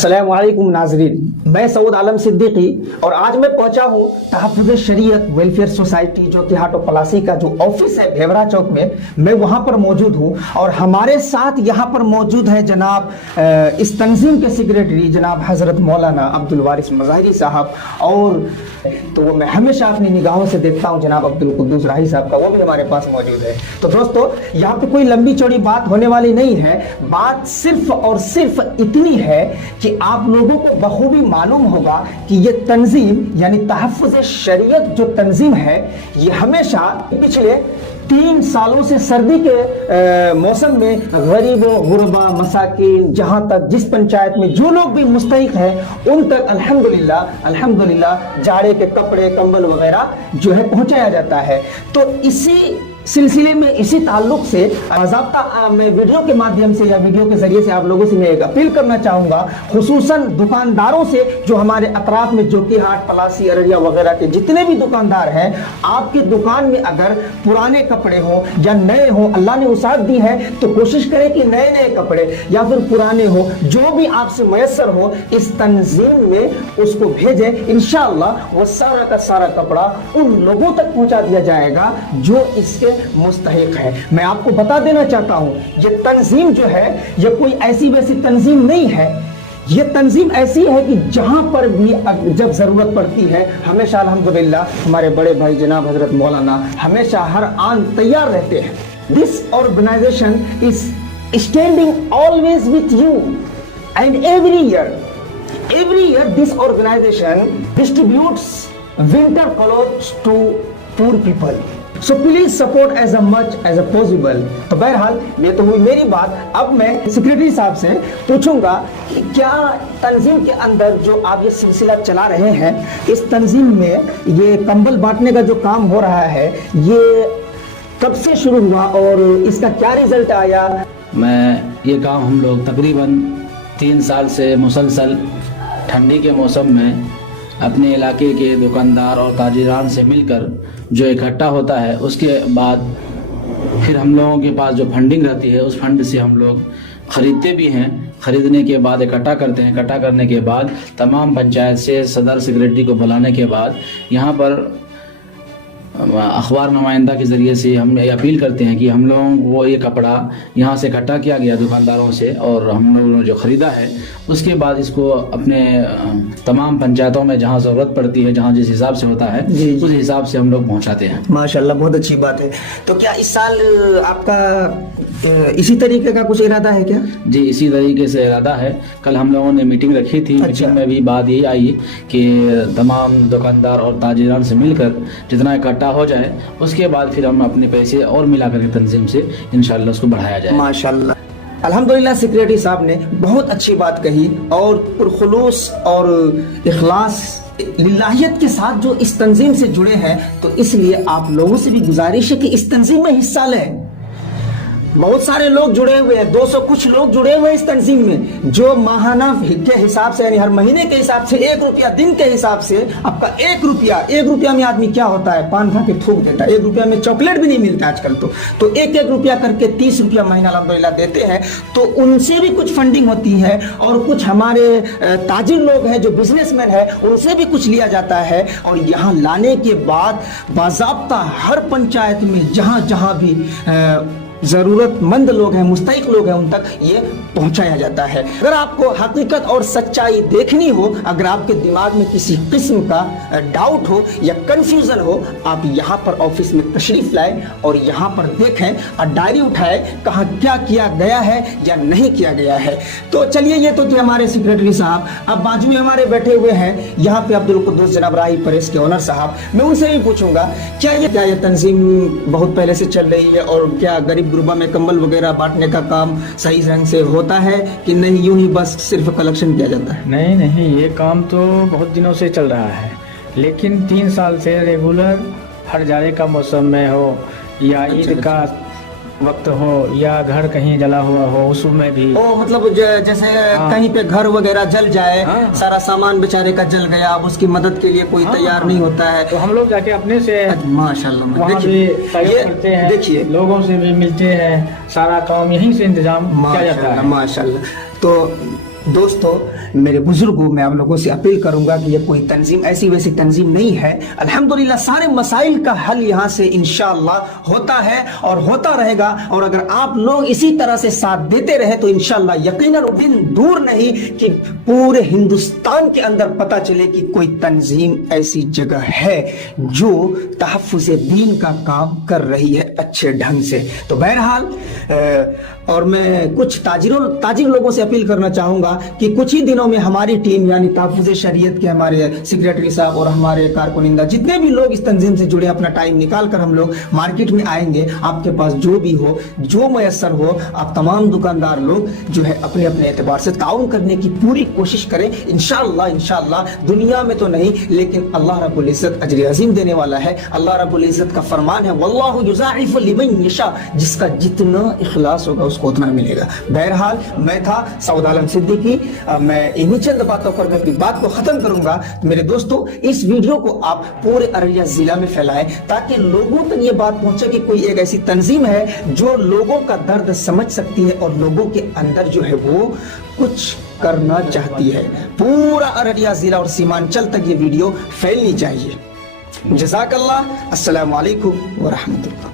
अस्सलामुअलैकुम नाजरीन, मैं सऊद आलम सिद्दीकी और आज मैं पहुंचा हूं तहफ़्फ़ुज़ शरीयत वेलफेयर सोसाइटी जो कि हाटो पलासी का जो ऑफिस है भेवरा चौक में, मैं वहां पर मौजूद हूं। और हमारे साथ यहां पर मौजूद है जनाब इस तंजीम के सेक्रेटरी जनाब हज़रत मौलाना अब्दुल वारिस मज़ाहिरी साहब। और तो मैं हमेशा अपनी निगाहों से देखता हूं जनाब अब्दुल कुद्दूस राही साहब का, वो भी हमारे पास मौजूद है। तो दोस्तों, यहाँ पे कोई लंबी चौड़ी बात होने वाली नहीं है, बात सिर्फ और सिर्फ इतनी है कि आप लोगों को बखूबी मालूम होगा कि ये तंजीम यानी तहफ़्फ़ुज़ शरीयत जो तंजीम है, ये हमेशा पिछले 3 सालों से सर्दी के मौसम में गरीबों गुरबा मसाकिन जहां तक जिस पंचायत में जो लोग भी मुस्तहिक हैं उन तक अल्हम्दुलिल्लाह जाड़े के कपड़े कंबल वगैरह जो है पहुंचाया जाता है। तो इसी सिलसिले में इसी ताल्लुक से बाज़ाब्ता मैं वीडियो के माध्यम से या वीडियो के जरिए से आप लोगों से मैं एक अपील करना चाहूँगा, खुसूसन दुकानदारों से जो हमारे अतराफ में जोकीहाट पलासी अररिया वगैरह के जितने भी दुकानदार हैं, आपके दुकान में अगर पुराने कपड़े हों या नए हों, अल्लाह ने वसाअत दी है तो कोशिश करें कि नए नए कपड़े या फिर पुराने हो, जो भी आपसे मयसर हो इस तंजीम में उसको भेजें। इंशाअल्लाह वो सारा का सारा कपड़ा उन लोगों तक पहुँचा दिया जाएगा जो इसके मुस्तहिक है। मैं आपको बता देना चाहता हूं, ये तंजीम जो है ये कोई ऐसी वैसी तंजीम नहीं है। ये तंजीम ऐसी है कि जहां पर भी जब जरूरत पड़ती है हमेशा अल्हम्दुलिल्लाह हमारे बड़े भाई जनाब हजरत मौलाना हमेशा हर आन तैयार रहते हैं। This organization is standing always with you and every year this organization distributes winter clothes to poor people. So please support as much as possible। तो बहरहाल ये तो हुई मेरी बात। अब मैं सेक्रेटरी साहब से पूछूंगा कि क्या तंजीम के अंदर जो आप ये सिलसिला चला रहे हैं, इस तंजीम में ये कंबल बांटने का जो काम हो रहा है ये कब से शुरू हुआ और इसका क्या रिजल्ट आया? ये काम हम लोग तकरीबन 3 साल से मुसलसल ठंडी के मौसम में अपने इलाके के दुकानदार और ताजिरान से मिलकर जो इकट्ठा होता है, उसके बाद फिर हम लोगों के पास जो फंडिंग रहती है उस फंड से हम लोग ख़रीदते भी हैं। ख़रीदने के बाद इकट्ठा करते हैं। इकट्ठा करने के बाद तमाम पंचायत से सदर सेक्रेटरी को बुलाने के बाद यहाँ पर अखबार नुमाइंदा के ज़रिए से हम ये अपील करते हैं कि हम लोगों को ये कपड़ा यहाँ से इकट्ठा किया गया दुकानदारों से और हम लोगों ने जो ख़रीदा है उसके बाद इसको अपने तमाम पंचायतों में जहाँ ज़रूरत पड़ती है, जहाँ जिस हिसाब से होता है उस हिसाब से हम लोग पहुँचाते हैं। माशाल्लाह, बहुत अच्छी बात है। तो क्या इस साल आपका इसी तरीके का कुछ इरादा है क्या? जी, इसी तरीके से इरादा है। कल हम लोगों ने मीटिंग रखी थी। मीटिंग में भी बात यही आई कि तमाम दुकानदार और ताजिरान से मिलकर जितना इकट्ठा हो जाए उसके बाद फिर हम अपने पैसे और मिला करके तंजीम से इंशाल्लाह उसको बढ़ाया जाए। माशाल्लाह, अल्हम्दुलिल्लाह सेक्रेटरी साहब ने बहुत अच्छी बात कही और पुरखुलूस और इखलास लिल्लाहियत के साथ जो इस तंजीम से जुड़े हैं, तो इसलिए आप लोगों से भी गुजारिश है कि इस तंजीम में हिस्सा लें। बहुत सारे लोग जुड़े हुए हैं, 200 कुछ लोग जुड़े हुए हैं इस तंजीम में, जो माहाना के हिसाब से यानी हर महीने के हिसाब से 1 रुपया दिन के हिसाब से आपका 1 रुपया में आदमी क्या होता है, पान खा के थूक देता है। 1 रुपया में चॉकलेट भी नहीं मिलता आजकल। तो 1 रुपया करके 30 रुपया महीना अल्हम्दुलिल्लाह देते हैं। तो उनसे भी कुछ फंडिंग होती है और कुछ हमारे ताजिर लोग हैं जो बिजनेसमैन है उनसे भी कुछ लिया जाता है। और यहाँ लाने के बाद बाज़ाब्ता हर पंचायत में जहाँ जहाँ भी ज़रूरतमंद लोग हैं, मुस्तहिक लोग हैं, उन तक ये पहुंचाया जाता है। अगर आपको हकीकत और सच्चाई देखनी हो, अगर आपके दिमाग में किसी किस्म का डाउट हो या कंफ्यूजन हो, आप यहाँ पर ऑफिस में तशरीफ लाएं और यहाँ पर देखें और डायरी उठाएं कहाँ क्या किया गया है या नहीं किया गया है। तो चलिए, ये तो थे हमारे सेक्रेटरी साहब। अब बाजू में हमारे बैठे हुए हैं यहाँ पे अब्दुल कुद्दूस जनाब राही प्रेस के ओनर साहब। मैं उनसे भी पूछूंगा क्या ये तंजीम बहुत पहले से चल रही है और क्या गरीब गुरबा में कंबल वगैरह बांटने का काम सही ढंग से होता है कि नहीं, यूं ही बस सिर्फ कलेक्शन किया जाता है? नहीं, ये काम तो बहुत दिनों से चल रहा है, लेकिन 3 साल से रेगुलर हर जाड़े का मौसम में हो या ईद का वक्त हो या घर कहीं जला हुआ हो उसमें भी मतलब जैसे कहीं पे घर वगैरह जल जाए, सारा सामान बेचारे का जल गया, अब उसकी मदद के लिए कोई तैयार नहीं होता है, तो हम लोग जाके अपने से माशाल्लाह देखिए करते हैं, देखिए लोगों से भी मिलते हैं, सारा काम यहीं से इंतजाम किया जाता है। माशाल्लाह। तो दोस्तों मेरे बुजुर्गों, मैं आप लोगों से अपील करूंगा कि ये कोई तंजीम ऐसी वैसी तंजीम नहीं है। अल्हम्दुलिल्लाह सारे मसाइल का हल यहाँ से इंशाअल्लाह होता है और होता रहेगा। और अगर आप लोग इसी तरह से साथ देते रहे तो इंशाअल्लाह यकीनन वो दिन दूर नहीं कि पूरे हिंदुस्तान के अंदर पता चले कि कोई तंजीम ऐसी जगह है जो तहफ़्फ़ुज़ दीन का काम कर रही है अच्छे ढंग से। तो बहरहाल और मैं कुछ ताजिर लोगों से अपील करना चाहूँगा कि कुछ ही दिनों में हमारी टीम यानी तहफ़्फ़ुज़ शरीयत के हमारे सेक्रेटरी साहब और हमारे कारकुनिंदा जितने भी लोग इस तंजीम से जुड़े अपना टाइम निकाल कर हम लोग मार्केट में आएंगे। आपके पास जो भी हो, जो मैसर हो, आप तमाम दुकानदार लोग जो है अपने अपने एतबार से ताउन करने की पूरी कोशिश करें। इंशाअल्लाह दुनिया में तो नहीं लेकिन अल्लाह रब्बुल इज़्ज़त अजर अज़ीम देने वाला है। अल्लाह रब्बुल इज़्ज़त का फरमान है वल्लाहु युज़ाइफ़ु लिमन यशा, जिसका जितना इखलास होगा उसको उतना मिलेगा। बहरहाल मैं था सऊद आलम सिद्दीकी, मैं इन्हीं चंद बातों पर अपनी बात को खत्म करूंगा। मेरे दोस्तों, इस वीडियो को आप पूरे अररिया जिला में फैलाएं ताकि लोगों तक ये बात पहुंचे कि कोई एक ऐसी तंजीम है जो लोगों का दर्द समझ सकती है और लोगों के अंदर जो है वो कुछ करना चाहती है। पूरा अररिया जिला और सीमांचल तक ये वीडियो फैलनी चाहिए। जज़ाकल्लाह। अस्सलामु अलैकुम व रहमतुल्लाह।